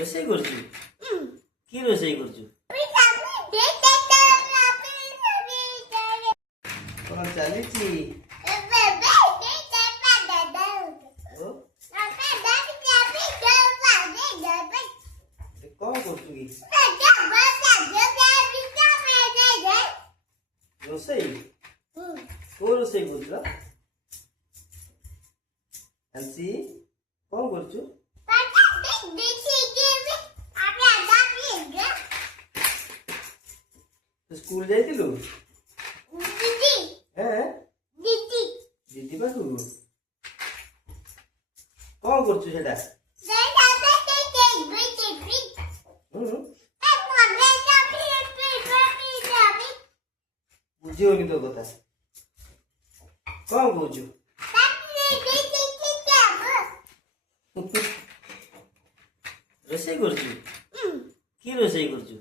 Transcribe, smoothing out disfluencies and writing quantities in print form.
ରୋଷେଇ କରୁଛୁ? କି ରୋଷେଇ କରୁଛୁ? କଣ ଚାଲିଛି? ଓ, କଣ କରୁଛୁ କି? ରୋଷେଇ? କୋଉ ରୋଷେଇ କରୁଛୁ? ଆନ୍ସି କଣ କରୁଛୁ? ତୁ ସ୍କୁଲ ଯାଇଥିଲୁ? ଦିଦି ପାଖକୁ କଣ କରୁଛୁ ସେଟା? ବୁଝିବନି ତୋ କଥା, କଣ କହୁଛୁ? ରୋଷେଇ କରୁଛୁ? କି ରୋଷେଇ କରୁଛୁ?